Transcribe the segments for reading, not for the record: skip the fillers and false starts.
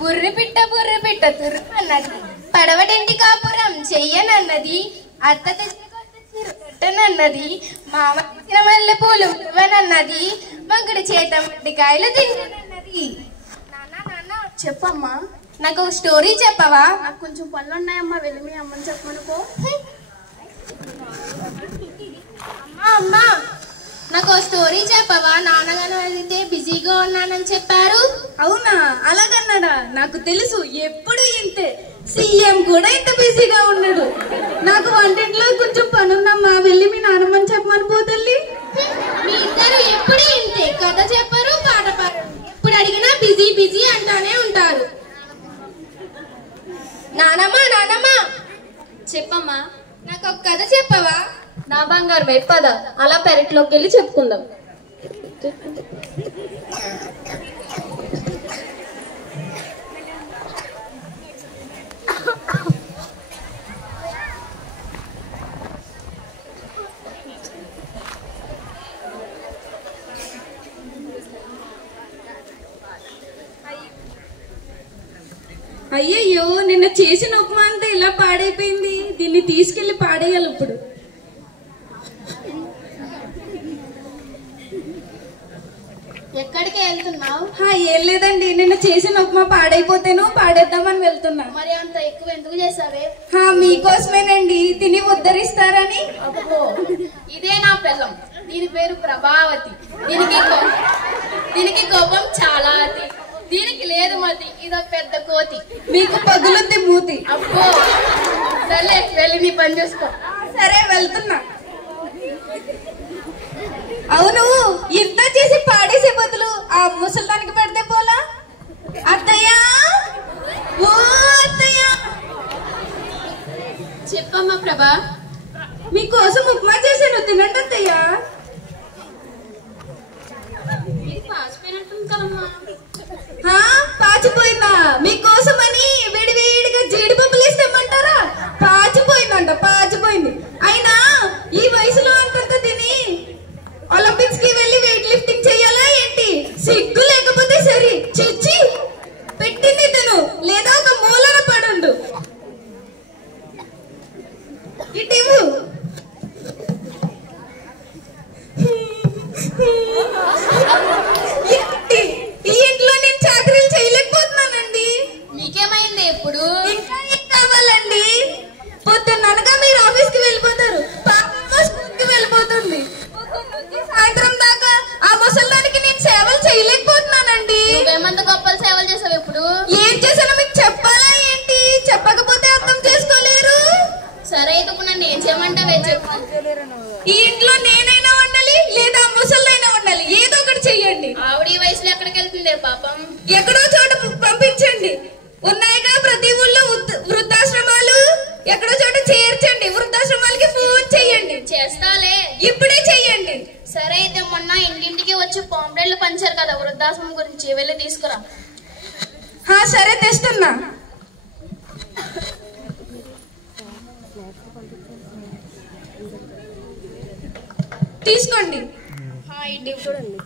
బుర్రి పిట్ట తుర్రు అన్నది. పడవటంటి కాపురం చెయ్యనన్నది. అత్త తెచ్చినన్నది. మామ తెచ్చిన మల్లె పూలు ఇవ్వనన్నది. మగుడి చేత మట్టికాయలు తింటానన్నది. నాన్న చెప్పమ్మా. నాకు స్టోరీ చెప్పవా? నాకు కొంచెం పనులు ఉన్నాయమ్మా, వెళ్ళి మీ అమ్మని చెప్పమనుకో. అమ్మా నాకు స్టోరీ చెప్పవా? నాన్నగారు అడిగితే బిజీగా ఉన్నానని చెప్పారు. అవునా, అలాగన్నాడా? నాకు తెలుసు, ఎప్పుడు ఇంతే. సీఎం కూడా ఇంత బిజీగా ఉన్నాడు. నాకు వంటింట్లో కొంచెం పనుందమ్మా, వెళ్ళి మీ నాన్నమ్మని చెప్పమని పోతల్లి. మీ ఇద్దరు ఎప్పుడు ఇంతే, కథ చెప్పరు, పాట పాడరు. ఎప్పుడు అడిగినా బిజీ బిజీ అంటానే ఉంటారు. నానమ్మ చెప్పమ్మా. నాకు ఒక కథ చెప్పవా? నా బంగారు పద, అలా పెరట్లోకి వెళ్ళి చెప్పుకుందాం. అయ్యయ్యో, నిన్న చేసిన ఉప్మా అంతా ఇలా పాడైపోయింది. దీన్ని తీసుకెళ్లి పాడేయాలి ఇప్పుడు. ఎక్కడికి వెళ్తున్నావు? ఏం లేదండి, నిన్న చేసిన ఉప్మా పాడైపోతేను పాడేద్దామని వెళ్తున్నా. మరి అంత ఎక్కువ ఎందుకు చేసావే? మీకోసమేనండి, తిని ఉద్ధరిస్తారని. అబ్బో, ఇదే నా పిల్లం. దీని పేరు ప్రభావతి. దీనికి కోపం చాలా అతి. దీనికి లేదు మతి, ఇదో పెద్ద కోతి. మీకు పగులుద్ది మూతి. అబ్బో, సరే వెళ్ళి నీ పని చేసుకో. సరే వెళ్తున్నా. అవును, ఇంత చేసి పాడేసే బదులు ఆ ముసలిదానికి పెడితే పోలా? అత్తయ్య, ఓ అత్తయ్య. చెప్పమ్మా ప్రభా. మీకోసం ఉప్మా చేశాను, తినండి అత్తయ్య. పాసిపోయినట్టుంది కదమ్మా. పాచిపోయిందా? మీకోసమని వేడివేడిగా జీడిపప్పులు వేస్తామంటారా? పాచిపోయిందంట, పాచిపోయింది. అయినా ఈ వయసులో అంతంత తిని ఒలింపిక్స్ కి వెళ్ళి వెయిట్ లిఫ్టింగ్ చెయ్యాలా ఏంటి? సిగ్గు లేకపోతే సరి. చిచ్చి, పెట్టింది తిను, లేదా ఒక మూలన పడుండు. ఇటివు. ఈ ఇంట్లో నేను చాకరీలు చేయలేకపోతున్నానండి. మీకేమైంది ఇప్పుడు? ఇంకా ఏం కావాలండి? పొద్దున్ననగా మీరు ఆఫీస్ కి వెళ్ళిపోతారు, పాప స్కూల్ కి వెళ్ళిపోతుంది. సాయంత్రం దాకా ఆ ముసలిదానికి నేను సేవలు చేయలేకపోతున్నానండి. నువ్వేమంత గొప్ప సేవలు చేసావు ఇప్పుడు? ఏం చేశానో మీకు చెప్పాలా ఏంటి? చెప్పకపోతే అర్థం చేసుకోలేరు. సరే, ఇప్పుడు నన్ను ఏం చేయమంటావే చెప్పు. ఈ ఇంట్లో నేనైనా ఉండాలి, లేదా ముసలిదైనా ఉండాలి, ఏదో ఒకటి చెయ్యండి. ఆవిడ ఈ వయసులో ఎక్కడికి వెళ్తుంది పాపం? ఎక్కడో చోట పంపించండి. ఉన్నాయిగా ప్రతి ఊళ్ళో వృద్ధాశ్రమాలు, ఎక్కడో చోట చేర్చండి. వృద్ధాశ్రమాలకి ఫోన్ చెయ్యండి. చేస్తాలే, ఇప్పుడే చెయ్యండి. సరే అయితే మొన్న ఇంటింటికి వచ్చి పాంప్లెట్లు పంచారు కదా వృద్ధాశ్రమం గురించి, వెళ్ళి తీసుకురా. సరే తెస్తున్నా. తీసుకోండి. చూడండి.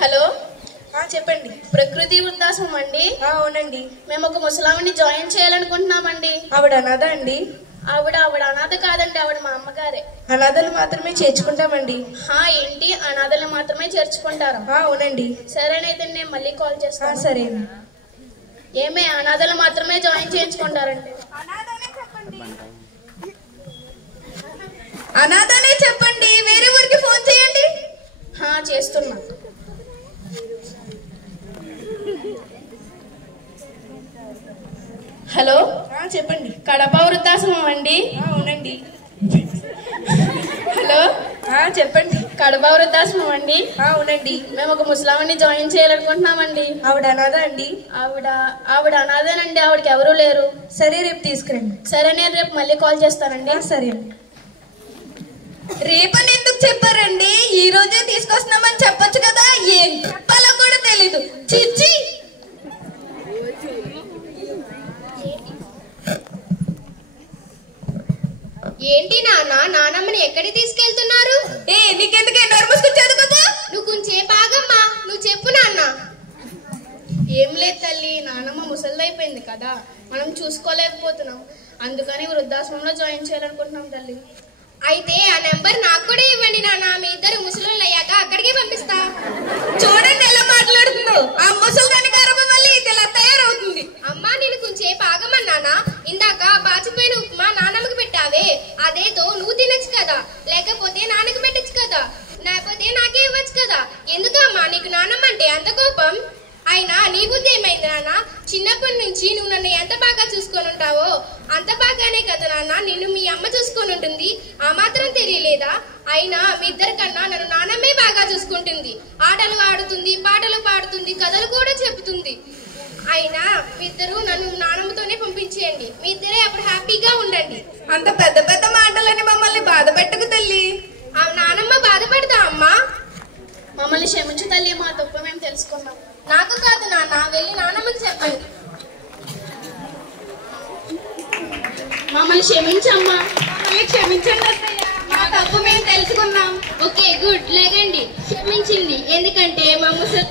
హలో, చెప్పండి. ప్రకృతి వృద్ధాశ్రమం అండి? అవునండి. మేము ఒక ముసలావిని జాయిన్ చేయాలనుకుంటున్నామండి. ఆవిడ అనాథ అండి? ఆవిడ అనాథ కాదండి, ఆవిడ మా అమ్మగారే. అనాథలు మాత్రమే చేర్చుకుంటామండి. ఏంటి, అనాథలు మాత్రమే చేర్చుకుంటారా? అవునండి. సరేనైతే నేను మళ్ళీ కాల్ చేస్తాను. సరే. ఏమే, అనాథలు మాత్రమే జాయిన్ చేయించుకుంటారండి? అనాథనే చెప్పండి, వేరే ఊరికి ఫోన్ చేయండి. చేస్తున్నా. హలో, చెప్పండి. కడప వృద్ధాశ్రమం అండి? అవునండి. హలో, చెప్పండి. కడప వృద్ధాశ్రమం అండి? అవునండి. మేము ఒక ముసలావిని జాయిన్ చేయాలనుకుంటున్నామండి. ఆవిడ అనాథ అండి? ఆవిడ అనాథేనండి, ఆవిడకి ఎవరూ లేరు. సరే, రేపు తీసుకురండి. సరే, నేను రేపు మళ్ళీ కాల్ చేస్తానండి. సరే. రేపని ఎందుకు చెప్పారండి? ఈ రోజే తీసుకొస్తున్నామని చెప్పొచ్చు కదా. ఏం చెప్పాలో కూడా తెలీదు. చిచ్చి. ఏంటి నాన్న, నానమ్మని ఎక్కడికి తీసుకెళ్తున్నారు? నీకెందుకే నోర్మూసుకుని చదువుకోపో. నువ్వు కొంచెం బాగమ్మా, నువ్వు చెప్పు నాన్న. ఏం లేదు తల్లి, నానమ్మ ముసలిదైపోయింది కదా, మనం చూసుకోలేకపోతున్నాం. అందుకని వృద్ధాశ్రమంలో జాయిన్ చేయాలనుకుంటున్నాం తల్లి. అయితే ఆ నెంబర్ నాకు కూడా ఇవ్వండి నాన్న. మీ ఇద్దరు ముసలోళ్ళు అయ్యాక అక్కడికే పంపిస్తా. చూడండి ఎలా మాట్లాడుతుందో. ఆ ముసలిదాని గర్భం వల్ల ఇలా తయారవుతుంది. అమ్మా నేను కొంచెం ఆగమన్నానా? ఇందాక బాచిపోయిన ఉప్మా నాన్నమ్మకి పెట్టావే, అదేదో నువ్వు తినచ్చు కదా, లేకపోతే నాన్నకి పెట్టచ్చు కదా, లేకపోతే నాకే ఇవ్వచ్చు కదా. ఎందుకమ్మా నీకు నాన్నమ్మ అంటే అంత కోపం? అయినా నీ బుద్ధి ఏమైంది నాన్న? చిన్నప్పటి నుంచి నువ్వు నన్ను ఎంత బాగా చూసుకొని ఉంటావో అంత బాగానే కదా నాన్న నిన్ను మీ అమ్మ చూసుకొని ఉంటుంది. ఆ మాత్రం తెలియలేదా? అయినా మీ ఇద్దరి కన్నా నన్ను నాన్నమ్మే బాగా చూసుకుంటుంది. ఆటలు ఆడుతుంది, పాటలు పాడుతుంది, కథలు కూడా చెబుతుంది. అయినా మీ ఇద్దరు నన్ను నాన్నమ్మతోనే పంపించేయండి. మీ ఇద్దరే అప్పుడు హ్యాపీగా ఉండండి. అంత పెద్ద పెద్ద మాటలని మమ్మల్ని బాధ పెట్టకు తల్లి. ఆ నానమ్మ బాధపడతా అమ్మా? మమ్మల్ని క్షమించు తల్లి, మా తప్పు మేము తెలుసుకున్నాం. నాకు కాదు నాన్న, వెళ్ళి నాన్నమ్మకి చెప్పండి. మమ్మల్ని క్షమించమ్మా. మమ్మల్ని క్షమించండి అత్తయ్య, మా తప్పు మేము తెలుసుకున్నాం. ఓకే గుడ్, లేకండి. క్షమించింది. ఎందుకంటే మా ముసలి